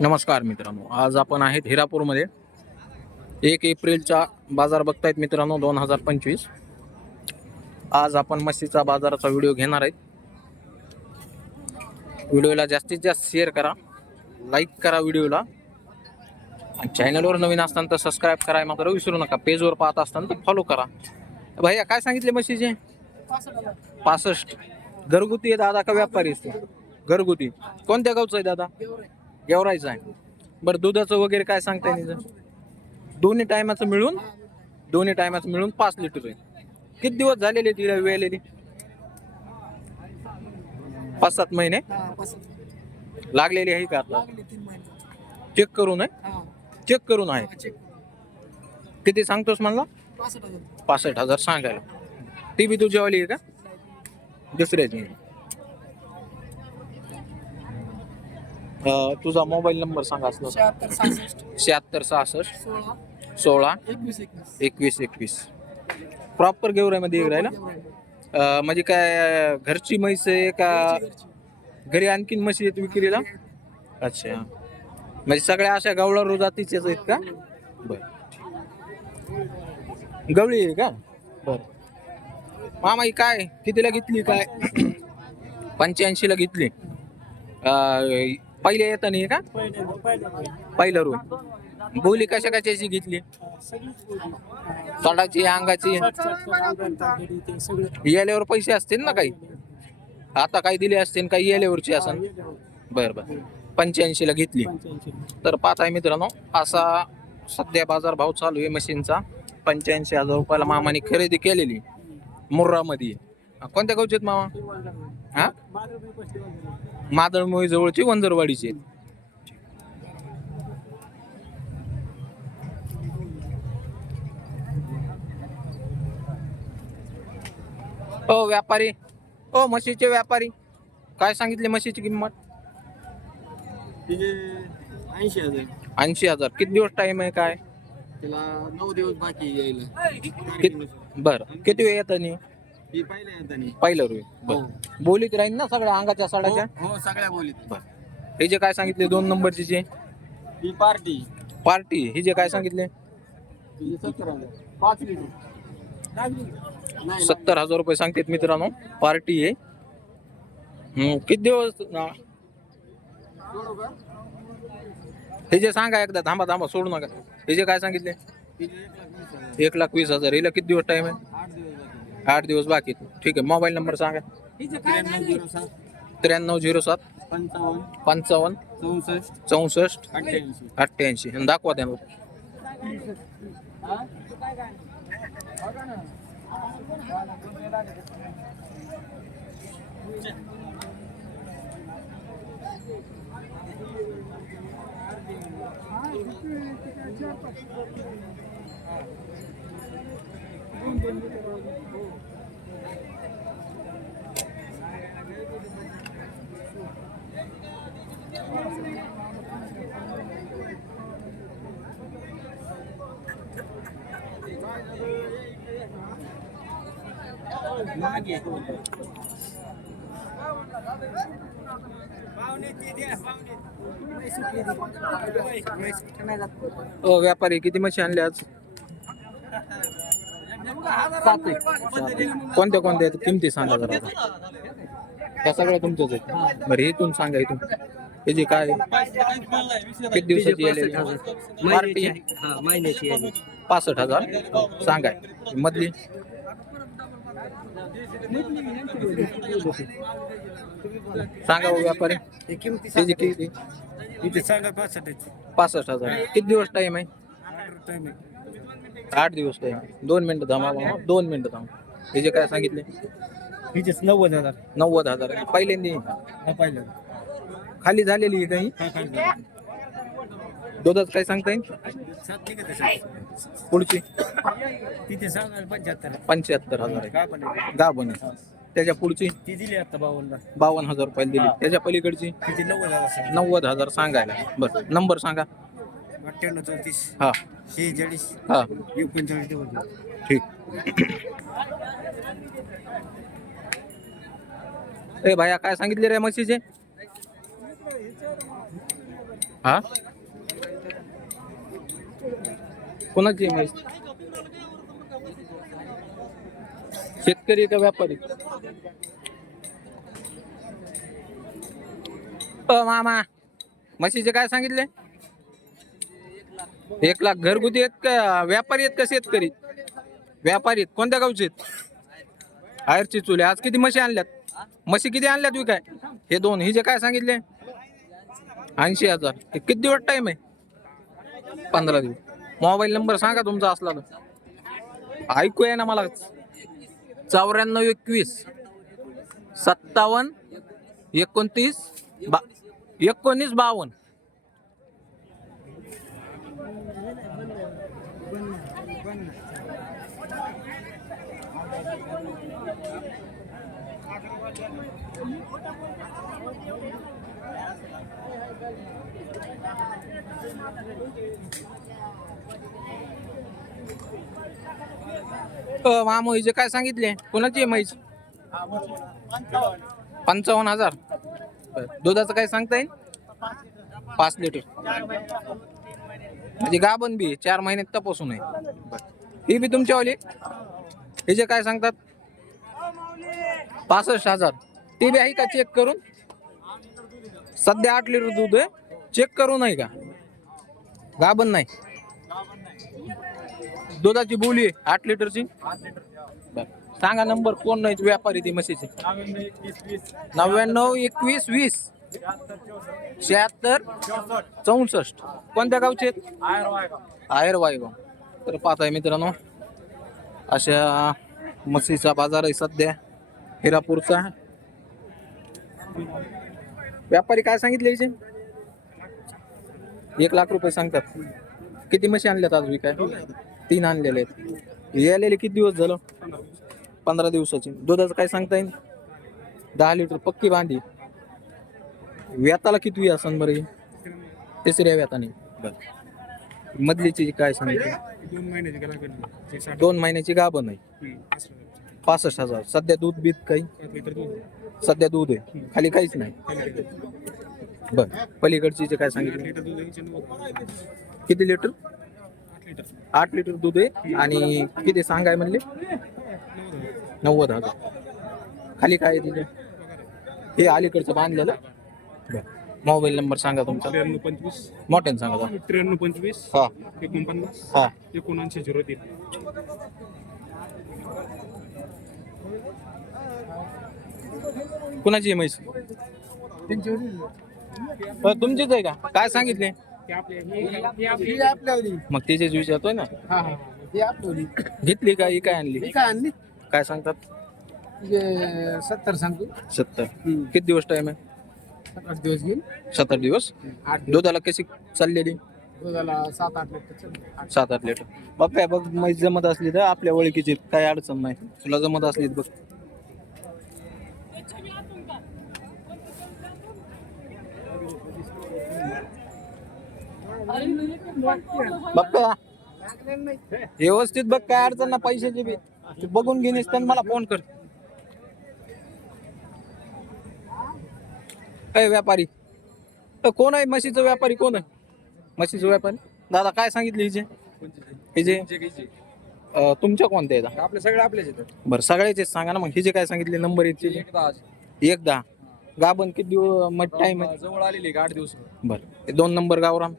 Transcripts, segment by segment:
नमस्कार मित्रांनो आज आपण आहेत हिरापूरमध्ये. एक एप्रिलचा बाजार बघतायत मित्रांनो दोन हजार पंचवीस. आज आपण मच्छीचा बाजाराचा व्हिडिओ घेणार आहेत. व्हिडिओला जास्तीत जास्त शेअर करा लाईक करा व्हिडिओला. चॅनलवर नवीन असताना तर सबस्क्राईब करायला मात्र विसरू नका. पेजवर पाहत असताना तर फॉलो करा. भैया काय सांगितले म्हशीचे? पासष्ट. घरगुती आहे दादा का व्यापारी असते घरगुती. कोणत्या गावचं आहे दादा? गेवरायचं आहे. बरं दुधाचं वगैरे काय सांगताय निजं? दोन्ही टायमाचं मिळून दोन्ही टायमाचं मिळून पाच लिटर आहे. किती दिवस झालेले तिला वेळेली? पाच सात महिने? लागलेली आहे का आता? चेक करून आहे? चेक करून आहे. किती सांगतोस मला पासष्ट हजार. सांगायला. ती बी तुझ्यावाली आहे का? दुसऱ्याची. अं, तुझा मोबाईल नंबर सांगा असला शहात्तर सहासष्ट. शहात्तर सहासष्ट. सोळा. सोळा. एकवीस एकवीस. एकवीस एकवीस. प्रॉपर गेवरामध्ये राहिला? अं, म्हणजे काय घरची म्हैस आहे का? घरी आणखीन म्हशी आहेत विक्रीला? अच्छा. म्हणजे सगळ्या अशा गवळा जातीच्याच आहेत का? बर गवळी आहे का? बर. मामा ही काय? कितीला घेतली? काय? पंच्याऐंशीला घेतली. अं, पहिले येताना आहे का? पहिलं रू बोली कशा कशाची घेतली? तोंडाची अंगाची? याल्यावर पैसे असतील ना काही? आता काही दिले असतील काही येल्यावरची असन? बर बर. पंच्याऐंशी ला घेतली. तर पाहताय आहे मित्रांनो असा सध्या बाजार भाव चालू आहे मशीनचा. पंच्याऐंशी हजार रुपयाला मामाने खरेदी केलेली मुर्रामध्ये. कोणत्या गावचे आहेत मामा? हा? मादळमोळी जवळची वंजरवाडीची आहेत. ओ व्यापारी. ओ म्हशीचे व्यापारी. काय सांगितले म्हशीची किंमत? ऐंशी हजार. ऐंशी हजार. किती दिवस टाइम आहे काय? तिला नऊ दिवस बाकी यायला. कित- बर. किती वेळ येत नाही ही पहिलं रुई बर. बोलीत राहील ना सगळ्या अंगाच्या साडाच्या हो सगळ्या बोलीत. हे जे काय सांगितले दोन नंबरची जे? ही पार्टी. पार्टी. ही जे काय सांगितले? सत्तर हजार. पाच लिटर नाही सत्तर हजार रुपये सांगतात मित्रांनो. पार्टी आहे. हम्म, किती दिवस? ना, सोडू का? हे जे सांगा एकदा थांबा थांबा सोडू नका. हे जे काय सांगितले? एक लाख वीस हजार. एक लाख वीस हजार. हिला किती दिवस टाइम आहे? आठ दिवस. बाकी आठ दिवस बाकी आहेत. ठीक आहे मोबाईल नंबर सांगा. त्र्याण्णव झिरो सात त्र्याण्णव झिरो सात पंचावन्न. पंचावन्न चौसष्ट. चौसष्ट अठ्ठ्याऐंशी. अठ्ठ्याऐंशी. आणि दाखवा त्यांना. ओ व्यापारी किती मच्छी आणले आज? कोणत्या कोणत्या आहेत? किमती सांगा जरा. त्या सगळ्या तुमच्याच आहेत. बरं इथून सांगा इथून. हे जे काय? किती दिवसाची आलेली? पार्टी आहे. पासष्ट हजार? सांगा. मधली? सांगा हो व्यापारी. त्याची किती इथे सांगा पासष्ट पासष्ट हजार. किती दिवस टाइम आहे. आठ दिवस टाइम दोन मिनिटं थांबा मामा. दोन मिनिटं थांबा. हे जे काय सांगितले? हिचे नव्वद हजार. नव्वद हजार. पहिल्यांदी. हा पाहिलं खाली झालेली आहे काही? हा काय सांगता येईल सात निघत आहे सात. पुढची? तिथे सांगा पंच्याहत्तर. पंच्याहत्तर हजार आहे. काय पण आहे? गाभण आहे. त्याच्या पुढची? ती दिली आता बावनला बावन्न हजार रुपयाला दिली. त्याच्या पलीकडची? तिथे नव्वद हजार. नव्वद हजार सांगायला. बरं. नंबर सांगा. अठ्ठ्याण्णव चौतीस. हा. शेहेचाळीस. हा. एकोणचाळीस ठीक. ए भाया काय सांगितले रे म्हशीचे? हा? कोणाची म्हैस? शेतकरी का व्यापारी? अ मामा म्हशीचे काय सांगितले? एक लाख घरगुती आहेत का? व्यापारी आहेत का शेतकरी? व्यापारी आहेत. कोणत्या गावचे आहेत? आयरची चुले. आज किती म्हशी आणल्यात? म्हशी किती आणल्यात विकाय? हे दोन. हिचे काय सांगितले? ऐंशी हजार. हे किती दिवस टाईम आहे? पंधरा दिवस. मोबाईल नंबर सांगा तुमचा असला तर. ऐकू आहे ना मला. चौऱ्याण्णव एकवीस सत्तावन्न एकोणतीस बा एकोणीस बावन्न. अ, मामा हिचे काय सांगितले? कोणाची आहे म्हैस? पंचावन्न हजार. दुधाचं काय सांगता येईल? पाच लिटर. म्हणजे गाबन बी आहे, चार महिन्यात तपासून आहे. ही बी तुमच्यावाली? हिचे काय सांगतात? पासष्ट हजार. ते बी आहे का चेक करून? सध्या आठ लिटर दूध आहे. चेक करून आहे का? गाबन नाही. दुधाची बोली आहे आठ लिटरची बरं. सांगा नंबर कोण नाही व्यापारी ती म्हशीचे. नव्याण्णव एकवीस वीस. शहात्तर चौसष्ट. कोणत्या गावचे आहेत? आयर वायगाव तर पाहताय मित्रांनो अशा म्हशीचा बाजार आहे सध्या. हिरापूरचा. व्यापारी काय सांगितले विजय? एक लाख रुपये सांगतात. किती म्हशी आणल्यात आज विकाय तीन आणलेले आहेत. यायलेले किती दिवस झालं? पंधरा दिवसाचे. दुधाचं काय सांगता येईल? दहा लिटर पक्की बांधी व्याताला किती असन बरं तिसऱ्या व्याताने. मधलीची काय सांगितलं दोन महिन्याची गेला नाही पासष्ट हजार. सध्या दूध बीत काही? लिटर दूध सध्या दूध आहे. खाली काहीच नाही. बर. पलीकडची जे काय सांगितलं. लिटर दूध आहे, नव्वद. किती लिटर? आठ लिटर आठ लिटर दूध आहे. आणि किती सांगाय म्हणले? नव्वद नव्वद हजार. खाली काय आहे तिथे? हे अलीकडचं बांधलेलं. बर. मोबाईल नंबर सांगा तुमचा. त्र्याण्णव पंचवीस. मोठ्याने सांगा जरा. त्र्याण्णव पंचवीस. हा. एकोणपन्नास. हा. एकोणऐंशी झिरो तीन. कुणाची आहे म्हैस? अ, तुमचीच आहे का? काय सांगितले? मग तिचेच विचारतोय ना. घेतली का? ही काय आणली? काय आणली काय सांगतात? सत्तर. सांगतो सत्तर किती दिवस टाइम आहे? आठ दिवस घेईल सत्तर दिवस? आठ दुधाला कशी चाललेली? दुधाला सात आठ लिटर. सात आठ लिटर बाप्या बघ म्हैस जमत असली तर आपल्या ओळखीची काय अडचण नाही. तुला जमत असली तर बघ. बाप्पा व्यवस्थित बघ काय अडचण ना पैशाची बी. ते बघून घेऊन तर मला फोन कर. काय व्यापारी. कोण आहे म्हशीचं व्यापारी? कोण आहे? म्हशीचं व्यापारी? दादा काय सांगितले हिचे? हिचे? अ, तुमच्या कोणत्या आहेत? आपले सगळे आपलेच येतात बरं सगळ्याचे सांगा ना मग हिचे काय सांगितले? नंबर एकचे एक दहा गाबन किती दिवस मग टाइम आहे? जवळ आलेली आठ दिवस. बरं. दोन नंबर गावरान.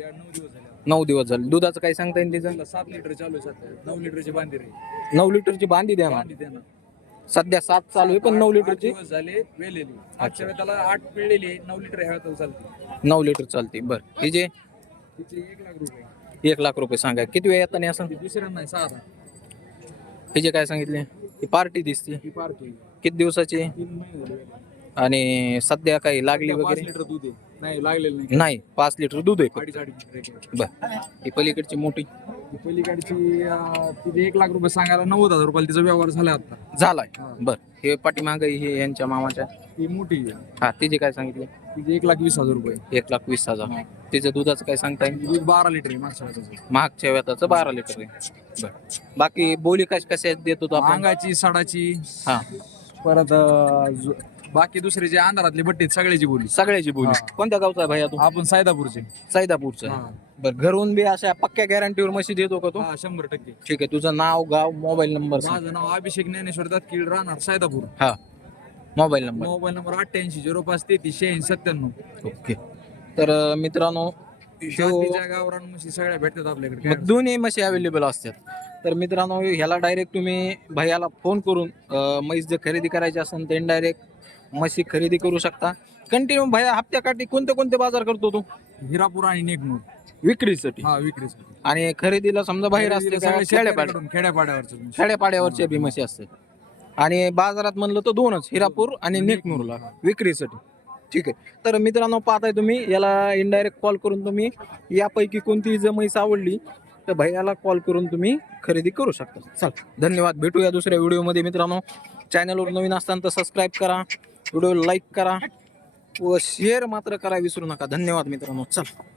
आठ नऊ दिवस झाले नऊ दिवस झाले. दुधाचं काय सांगता येईल तिचं? सात लिटर चालू आहे सध्या. नऊ लिटरची बांधी रे नऊ लिटरची बांधी द्या ना. बांधी सध्या सात चालू आहे पण नऊ आठ लिटरची? दिवस झाले वेलेली. मागच्या वेळेला त्याला आठ पिळलेली आहे, नऊ लिटर ह्या वेळेला चालते. नऊ लिटर चालते बरं. तिचे एक लाख रुपये. एक लाख रुपये सांगा. किती वेळ येताना असं ती दुसऱ्यांना आहे सहा. हिचे काय सांगितले ही पार्टी दिसते. ही पार्टी. किती दिवसाची? तीन महिने झाले. आणि सध्या काही लागली पाच वगैरे? लिटर दूध आहे. नाही लागलेलं नाही. नाही पाच लिटर दूध आहे आहे. बर. ही पलीकडची मोठी. पहिलीकडची अं, तिथे एक लाख रुपये सांगायला नव्वद हजार रुपयाला तिचा व्यवहार झाला आता. झालाय. बर. हे पाठीमाग हे यांच्या मामाच्या. ती मोठी आहे. हा तिचे काय सांगितले? तिचे एक लाख वीस हजार रुपये. एक लाख वीस हजार. तिचं दुधाचं काय सांगता येईल दूध बारा लिटर आहे मागच्या वेळेचं. मागच्या व्याताचं बारा लिटर आहे. बर. बाकी बोली कश कशा देत होतो आपण? अंगाची साडाची. हा. परत अं, जो- बाकी दुसरे जे अंधारातले आहेत, सगळ्याची बोली. सगळ्याची बोली. हा. कोणत्या गावचा आहे भैया तू आपण सायदापूरचे सैदापूरचा. हा. बरं घरून बी अशा पक्क्या गॅरंटीवर म्हशी देतो का तू? हा शंभर टक्के. ठीक आहे तुझं नाव गाव मोबाईल नंबर सांग. माझं नाव अभिषेक ज्ञानेश्वर दत्तकीड राहणार सायदापूर हा. मोबाईल नंबर मोबाईल नंबर अठ्ठ्याऐंशी झिरो पाच तेहतीस शहाऐंशी सत्त्याण्णव. ओके. तर अं, मित्रांनो जातीच्या गावरान म्हशी सगळ्या भेटतात आपल्याकडे. मग दोन्ही म्हशी अवेलेबल असतात. तर मित्रांनो ह्याला डायरेक्ट तुम्ही भैयाला फोन करून अं, म्हैस जर खरेदी करायची असेल तर डायरेक्ट म्हशी खरेदी करू शकता. कंटिन्यू भैया हप्त्याकाठी कोणते कोणते बाजार करतो तू? हिरापूर आणि नेकनूर विक्रीसाठी. हा विक्रीसाठी. आणि खरेदीला समजा बाहेर असते का? खेड्यापाड्या. खेड्यापाड्यावरचे म्हशी. खेड्यापाड्यावरच्या बी म्हशी असतात आणि बाजारात म्हणलं तर दोनच हिरापूर आणि नेकनूरला विक्रीसाठी. ठीक आहे. तर मित्रांनो पाहताय तुम्ही याला इनडायरेक्ट कॉल करून तुम्ही यापैकी कोणतीही जर म्हैस आवडली तर भैयाला कॉल करून तुम्ही खरेदी करू शकता. चल धन्यवाद. भेटूया दुसऱ्या व्हिडिओमध्ये मित्रांनो चॅनलवर नवीन असताना तर सबस्क्राईब करा. व्हिडिओ लाईक करा व शेअर मात्र करा विसरू नका. धन्यवाद मित्रांनो. चला.